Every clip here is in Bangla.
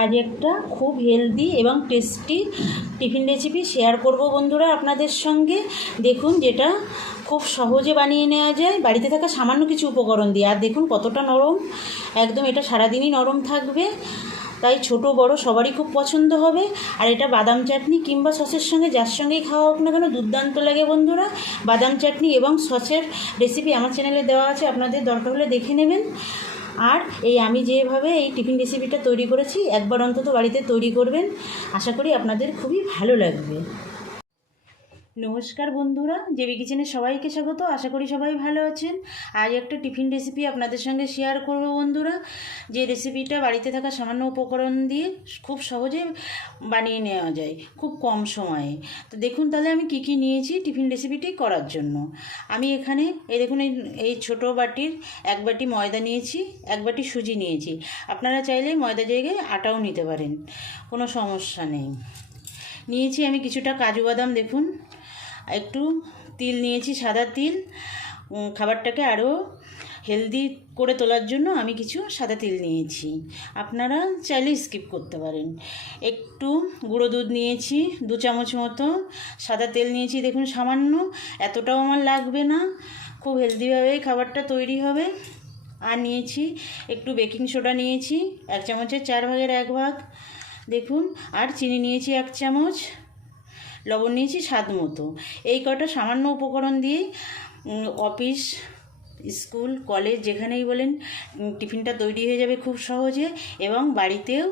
আজ একটা খুব হেলদি এবং টেস্টি টিফিন রেসিপি শেয়ার করব বন্ধুরা আপনাদের সঙ্গে। দেখুন, যেটা খুব সহজে বানিয়ে নেওয়া যায় বাড়িতে থাকা সামান্য কিছু উপকরণ দিয়ে। আর দেখুন কতটা নরম, একদম এটা সারাদিনই নরম থাকবে, তাই ছোট বড় সবারই খুব পছন্দ হবে। আর এটা বাদাম চাটনি কিংবা সসের সঙ্গে যার সঙ্গেই খাওয়া হোক না কেন দুর্দান্ত লাগে বন্ধুরা। বাদাম চাটনি এবং সসের রেসিপি আমার চ্যানেলে দেওয়া আছে, আপনাদের দরকার হলে দেখে নেবেন। আর আমি যেভাবে এই টিফিন রেসিপিটা তৈরি করেছি, একবার অন্তত বাড়িতে তৈরি করবেন, আশা করি আপনাদের খুবই ভালো লাগবে। নমস্কার বন্ধুরা, জেবি কিচেনে সবাইকে স্বাগত। আশা করি সবাই ভালো আছেন। আজ একটা টিফিন রেসিপি আপনাদের সঙ্গে শেয়ার করব বন্ধুরা, যে রেসিপিটা বাড়িতে থাকা সামান্য উপকরণ দিয়ে খুব সহজে বানিয়ে নেওয়া যায় খুব কম সময়ে। তো দেখুন তাহলে আমি কি কি নিয়েছি টিফিন রেসিপিটি করার জন্য। আমি এখানে দেখুন এই ছোটো বাটির 1 বাটি ময়দা নিয়েছি, 1 বাটি সুজি নিয়েছি। আপনারা চাইলে ময়দা জায়গায় আটাও নিতে পারেন, কোনো সমস্যা নেই। নিয়েছি আমি কিছুটা কাজু বাদাম, দেখুন একটু তিল নিয়েছি, সাদা তিল। খাবারটাকে আরও হেলদি করে তোলার জন্য আমি কিছু সাদা তিল নিয়েছি, আপনারা চাইলে স্কিপ করতে পারেন। একটু গুঁড়ো দুধ নিয়েছি 2 চামচ মতো। সাদা তেল নিয়েছি দেখুন সামান্য, এতটাও আমার লাগবে না, খুব হেলদিভাবেই খাবারটা তৈরি হবে। আর নিয়েছি একটু বেকিং সোডা নিয়েছি 1 চামচের 4 ভাগের 1 ভাগ দেখুন। আর চিনি নিয়েছি 1 চামচ, লবণ নিয়েছি স্বাদ মতো। এই কটা সামান্য উপকরণ দিয়ে অফিস, স্কুল, কলেজ যেখানেই বলেন টিফিনটা তৈরি হয়ে যাবে খুব সহজে, এবং বাড়িতেও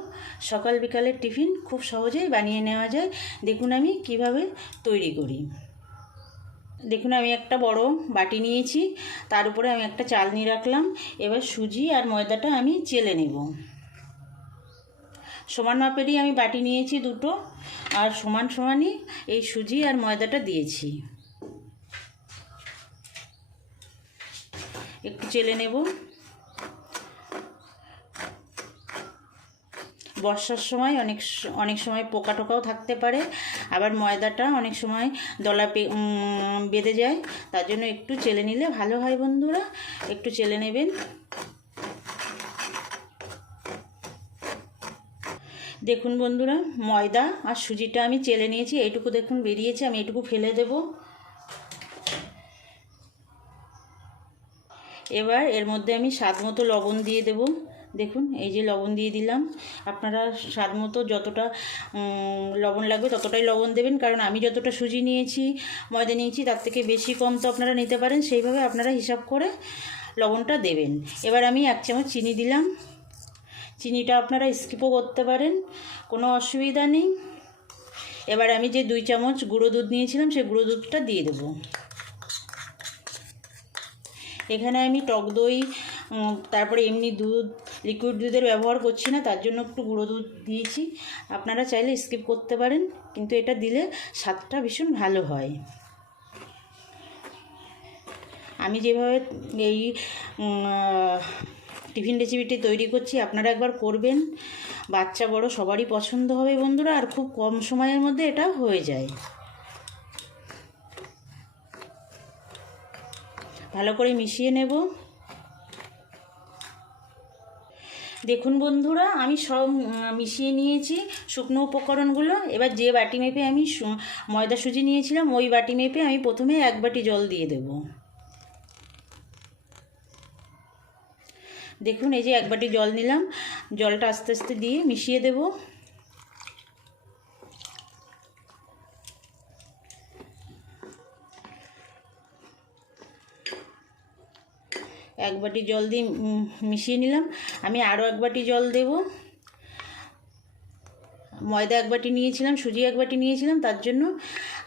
সকাল বিকালের টিফিন খুব সহজেই বানিয়ে নেওয়া যায়। দেখুন আমি কিভাবে তৈরি করি। দেখুন আমি একটা বড় বাটি নিয়েছি, তার উপরে আমি একটা চালনি রাখলাম। এবার সুজি আর ময়দাটা আমি চেলে নেব। সমান মাপেরই আমি বাটি নিয়েছি দুটো, আর সমান সমানই এই সুজি আর ময়দাটা দিয়েছি। একটু চেলে নেব। বর্ষার সময় অনেক সময় পোকা টোকাও থাকতে পারে, আবার ময়দাটা অনেক সময় দলা বেঁধে যায়, তার জন্য একটু চেলে নিলে ভালো হয় বন্ধুরা। একটু চেলে নেবেন। দেখুন বন্ধুরা, ময়দা আর সুজিটা আমি চেলে নিয়েছি, এইটুকু দেখুন বেরিয়েছে, আমি এইটুকু ফেলে দেব। এবার এর মধ্যে আমি স্বাদ মতো লবণ দিয়ে দেব। দেখুন এই যে লবণ দিয়ে দিলাম। আপনারা স্বাদ মতো যতটা লবণ লাগবে ততটাই লবণ দেবেন, কারণ আমি যতটা সুজি নিয়েছি ময়দা নিয়েছি তার থেকে বেশি কম তো আপনারা নিতে পারেন, সেইভাবে আপনারা হিসাব করে লবণটা দেবেন। এবার আমি 1 চামচ চিনি দিলাম। চিনিটা আপনারা স্কিপও করতে পারেন, কোনো অসুবিধা নেই। এবার আমি যে 2 চামচ গুঁড়ো দুধ নিয়েছিলাম সেই গুঁড়ো দুধটা দিয়ে দেব। এখানে আমি টক দই, তারপরে এমনি দুধ, লিকুইড দুধের ব্যবহার করছি না, তার জন্য একটু গুঁড়ো দুধ দিয়েছি। আপনারা চাইলে স্কিপ করতে পারেন, কিন্তু এটা দিলে স্বাদটা ভীষণ ভালো হয়। আমি যেভাবে এই টিফিন রেসিপিটি তৈরি করছি আপনারা একবার করবেন, বাচ্চা বড় সবারই পছন্দ হবে বন্ধুরা, আর খুব কম সময়ের মধ্যে এটা হয়ে যায়। ভালো করে মিশিয়ে নেব। দেখুন বন্ধুরা, আমি সব মিশিয়ে নিয়েছি শুকনো উপকরণগুলো। এবার যে বাটি মেপে আমি ময়দা সুজি নিয়েছিলাম ওই বাটি মেপে আমি প্রথমে 1 বাটি জল দিয়ে দেব। দেখুন এই যে 1 বাটি জল নিলাম, জলটা আস্তে আস্তে দিয়ে মিশিয়ে দেব। এক বাটি জল দিয়ে মিশিয়ে নিলাম। আমি আরও 1 বাটি জল দেব। ময়দা 1 বাটি নিয়েছিলাম, সুজি 1 বাটি নিয়েছিলাম, তার জন্য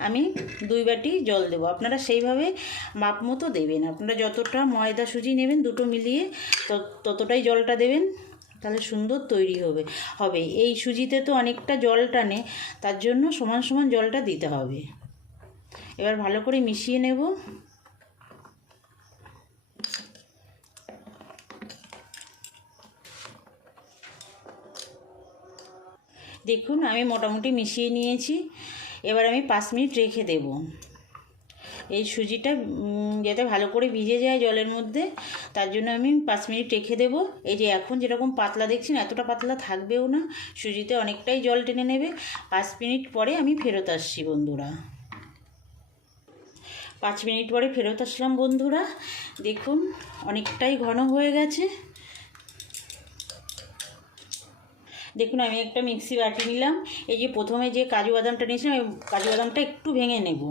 আমি 2 বাটি জল দেব। আপনারা সেইভাবে মাপ মতো দেবেন, আপনারা যতটা ময়দা সুজি নেবেন দুটো মিলিয়ে ততটাই জলটা দেবেন, তাহলে সুন্দর তৈরি হবে। এই সুজিতে তো অনেকটা জল টানে, তার জন্য সমান সমান জলটা দিতে হবে। এবার ভালো করে মিশিয়ে নেব। দেখুন আমি মোটামুটি মিশিয়ে নিয়েছি। এবার আমি 5 মিনিট রেখে দেব। এই সুজিটা যাতে ভালো করে ভিজে যায় জলের মধ্যে, তার জন্য আমি 5 মিনিট রেখে দেবো। এই যে এখন যেরকম পাতলা দেখছেন এতটা পাতলা থাকবেও না, সুজিতে অনেকটাই জল টেনে নেবে। 5 মিনিট পরে আমি ফেরত আসছি বন্ধুরা। 5 মিনিট পরে ফেরত আসলাম বন্ধুরা। দেখুন অনেকটাই ঘন হয়ে গেছে। দেখুন আমি একটা মিক্সি বাটি নিলাম। এই যে প্রথমে যে কাজু বাদামটা নিয়েছিলাম, এই কাজু বাদামটা একটু ভেঙে নেব।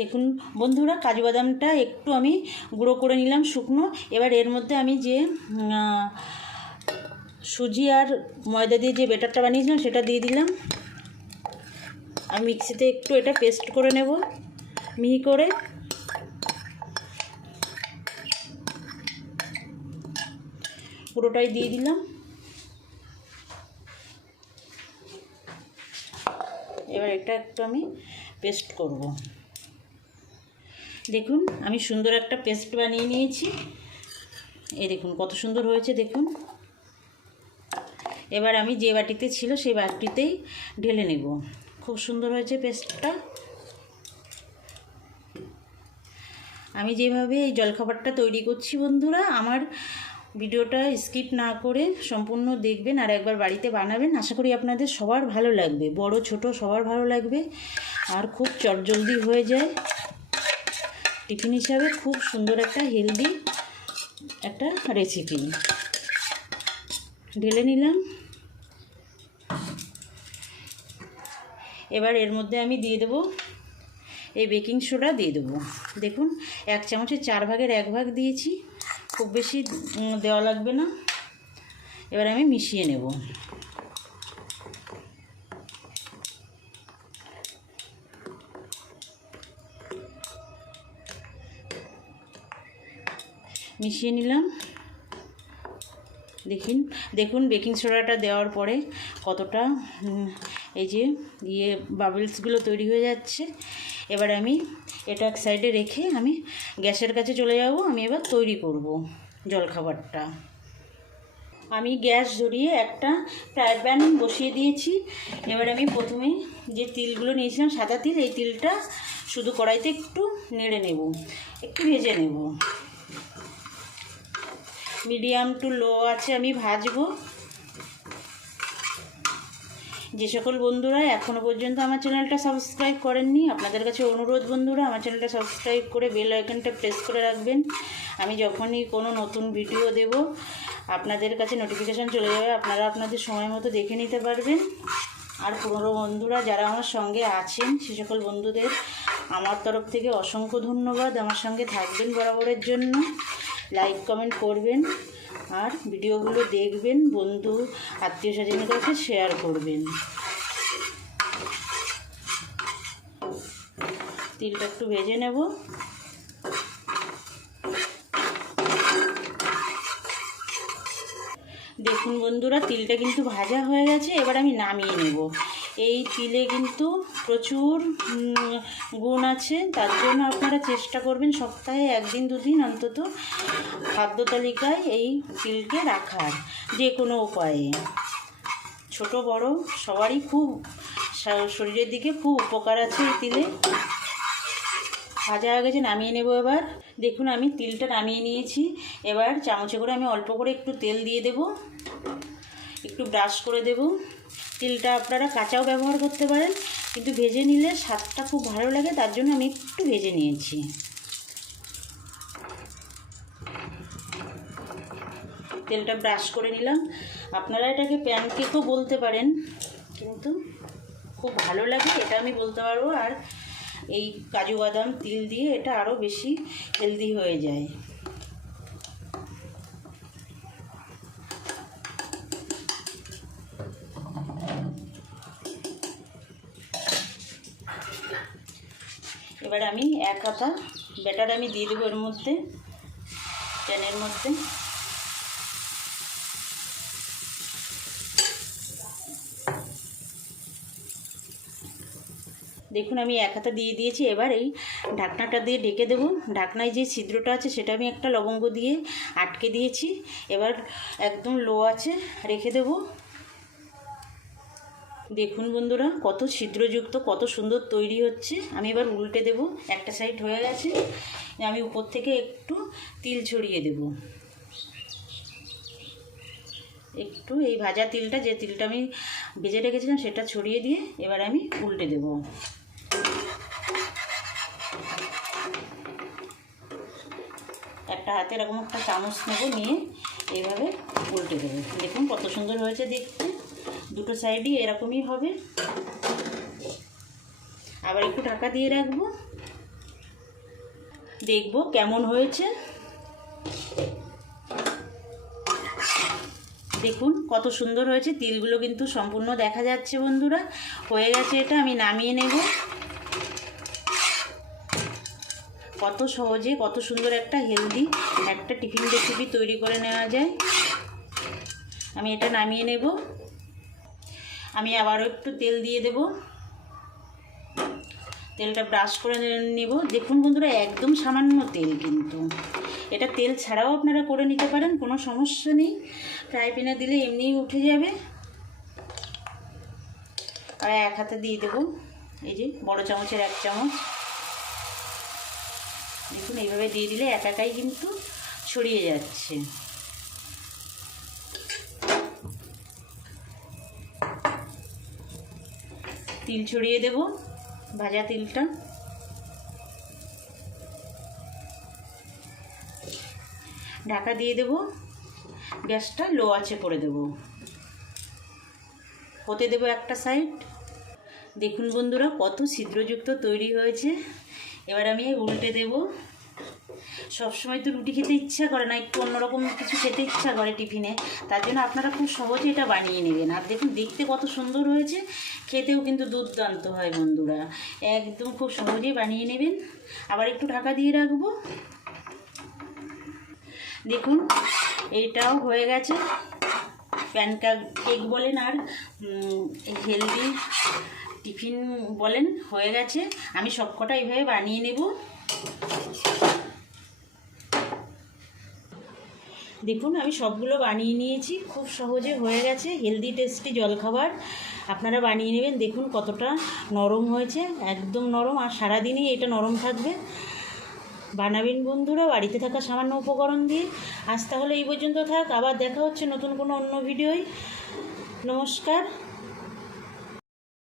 দেখুন বন্ধুরা কাজু বাদামটা একটু আমি গুঁড়ো করে নিলাম শুকনো। এবার এর মধ্যে আমি যে সুজি আর ময়দা দিয়ে যে ব্যাটারটা বানিয়েছিলাম সেটা দিয়ে দিলাম। আমি মিক্সিতে একটু এটা পেস্ট করে নেব মিহি করে। পুরোটাই দিয়ে দিলাম। এবার এটা একটু আমি পেস্ট করব। দেখুন আমি সুন্দর একটা পেস্ট বানিয়ে নিয়েছি। এই দেখুন কত সুন্দর হয়েছে দেখুন। এবার আমি যে বাটিতে ছিল সেই বাটিতেই ঢেলে নেব। খুব সুন্দর হয়েছে পেস্টটা। আমি যেভাবে এই জলখাবারটা তৈরি করছি বন্ধুরা, আমার ভিডিওটা স্কিপ না করে সম্পূর্ণ দেখবেন আর একবার বাড়িতে বানাবেন। আশা করি আপনাদের সবার ভালো লাগবে, বড় ছোট সবার ভালো লাগবে। আর খুব চটজলদি হয়ে যায়, টিফিন হিসাবে খুব সুন্দর একটা হেলদি একটা রেসিপি। ঢেলে নিলাম। এবার এর মধ্যে আমি দিয়ে দেবো এই বেকিং সোডা দিয়ে দেবো। দেখুন 1 চামচের 4 ভাগের 1 ভাগ দিয়েছি, খুব বেশি দেওয়া লাগবে না। এবার আমি মিশিয়ে নেব। মিশিয়ে নিলাম। দেখুন বেকিং সোডাটা দেওয়ার পরে কতটা এই যে বাবলসগুলো তৈরি হয়ে যাচ্ছে। এবার আমি এটা এক সাইডে রেখে আমি গ্যাসের কাছে চলে যাব। আমি এবার তৈরি করব জলখাবারটা। আমি গ্যাস ধরিয়ে একটা ফ্রাই প্যান বসিয়ে দিয়েছি। এবার আমি প্রথমে যে তিলগুলো নিয়েছিলাম সাদা তিল, এই তিলটা শুধু কড়াইতে একটু নেড়ে নেব, একটু ভেজে নেব। মিডিয়াম টু লো আছে আমি ভাজবো। যে সকল বন্ধুরা এখনও পর্যন্ত আমার চ্যানেলটা সাবস্ক্রাইব করেননি, আপনাদের কাছে অনুরোধ বন্ধুরা আমার চ্যানেলটা সাবস্ক্রাইব করে বেল আইকনটা প্রেস করে রাখবেন। আমি যখনই কোনো নতুন ভিডিও দেব আপনাদের কাছে নোটিফিকেশান চলে যাবে, আপনারা আপনাদের সময় মতো দেখে নিতে পারবেন। আর পুরনো বন্ধুরা যারা আমার সঙ্গে আছেন সে সকল বন্ধুদের আমার তরফ থেকে অসংখ্য ধন্যবাদ। আমার সঙ্গে থাকবেন বরাবরের জন্য, লাইক কমেন্ট করবেন আর ভিডিওগুলো দেখবেন, বন্ধু আত্মীয় স্বজনের কাছে শেয়ার করবেন। তিলটা একটু ভেজে নেব। দেখুন বন্ধুরা তিলটা কিন্তু ভাজা হয়ে গেছে। এবার আমি নামিয়ে নেব। এই তিলে কিন্তু প্রচুর গুণ আছে, তার জন্য আপনারা চেষ্টা করবেন সপ্তাহে 1 দিন 2 দিন অন্তত খাদ্য তালিকায় এই তিলকে রাখার। যে কোনো উপায়ে ছোট বড় সবারই খুব শরীরের দিকে খুব উপকার আছে এই তিলে। ভাজা হয়ে গেছে, নামিয়ে নেব। এবার দেখুন আমি তিলটা নামিয়ে নিয়েছি। এবার চামচে করে আমি অল্প করে একটু তেল দিয়ে দেব, একটু ব্রাশ করে দেব। তিলটা আপনারা কাঁচাও ব্যবহার করতে পারেন, কিন্তু ভেজে নিলে স্বাদটা খুব ভালো লাগে, তার জন্য আমি একটু ভেজে নিয়েছি। তেলটা ব্রাশ করে নিলাম। আপনারা এটাকে প্যানকেকও বলতে পারেন, কিন্তু খুব ভালো লাগে এটা আমি বলতে পারবো। আর এই কাজু বাদাম তিল দিয়ে এটা আরও বেশি হেলদি হয়ে যায়। এবার আমি 1 হাতা ব্যাটার আমি দিয়ে দেবো এর মধ্যে, প্যানের মধ্যে। দেখুন আমি 1 হাতা দিয়ে দিয়েছি। এবার এই ঢাকনাটা দিয়ে ঢেকে দেবো। ঢাকনায় যে ছিদ্রটা আছে সেটা আমি একটা লবঙ্গ দিয়ে আটকে দিয়েছি। এবার একদম লো আছে রেখে দেবো। দেখুন বন্ধুরা কত ছিদ্রযুক্ত, কত সুন্দর তৈরি হচ্ছে। আমি এবার উল্টে দেব। একটা সাইড হয়ে গেছে, আমি উপর থেকে একটু তিল ছড়িয়ে দেব। একটু এই ভাজা তিলটা, যে তিলটা আমি ভেজে রেখেছিলাম সেটা ছড়িয়ে দিয়ে এবার আমি উল্টে দেব। একটা হাতে এরকম একটা চামচ নেব, নিয়ে এইভাবে উল্টে দেবো। দেখুন কত সুন্দর হয়েছে দেখতে, দুটো সাইডই এরকমই হবে। আবার একটু ঢাকা দিয়ে রাখবো, দেখবো কেমন হয়েছে। দেখুন কত সুন্দর হয়েছে, তিলগুলো কিন্তু সম্পূর্ণ দেখা যাচ্ছে বন্ধুরা। হয়ে গেছে এটা, আমি নামিয়ে নেব। কত সহজে, কত সুন্দর একটা হেলদি একটা টিফিন রেসিপি তৈরি করে নেওয়া যায়। আমি এটা নামিয়ে নেব। আমি আবারও একটু তেল দিয়ে দেব, তেলটা ব্রাশ করে নেব। দেখুন বন্ধুরা একদম সামান্য তেল, কিন্তু এটা তেল ছাড়াও আপনারা করে নিতে পারেন, কোনো সমস্যা নেই। ফ্রাই প্যানে দিলে এমনিই উঠে যাবে। আর এক হাতে দিয়ে দেব, এই যে বড় চামচের 1 চামচ। দেখুন এইভাবে দিয়ে দিলে একাই কিন্তু ছড়িয়ে যাচ্ছে। তিল ছড়িয়ে দেব, ভাজা তিলটা। ঢাকা দিয়ে দেব, গ্যাসটা লো আঁচে করে দেব, হতে দেব একটা সাইড। দেখুন বন্ধুরা কত ছিদ্রযুক্ত তৈরি হয়েছে। এবার আমি উল্টে দেব। সবসময় তো রুটি খেতে ইচ্ছা করে না, একটু অন্যরকম কিছু খেতে ইচ্ছা করে টিফিনে, তার জন্য আপনারা খুব সহজে এটা বানিয়ে নেবেন। আর দেখুন দেখতে কত সুন্দর হয়েছে, খেতেও কিন্তু দুর্দান্ত হয় বন্ধুরা। একদম খুব সহজেই বানিয়ে নেবেন। আবার একটু ঢাকা দিয়ে রাখবো। দেখুন এইটাও হয়ে গেছে। প্যানকেক বলেন আর হেলদি টিফিন বলেন, হয়ে গেছে। আমি সবকটা এইভাবে বানিয়ে নেব। দেখুন আমি সবগুলো বানিয়ে নিয়েছি, খুব সহজে হয়ে গেছে। হেলদি টেস্টি জলখাবার আপনারা বানিয়ে নেবেন। দেখুন কতটা নরম হয়েছে, একদম নরম, আর সারাদিনই এটা নরম থাকবে। বানাবেন বন্ধুরা বাড়িতে থাকা সামান্য উপকরণ দিয়ে। আজ তাহলে এই পর্যন্ত থাক, আবার দেখা হচ্ছে নতুন কোনো অন্য ভিডিওয়। নমস্কার।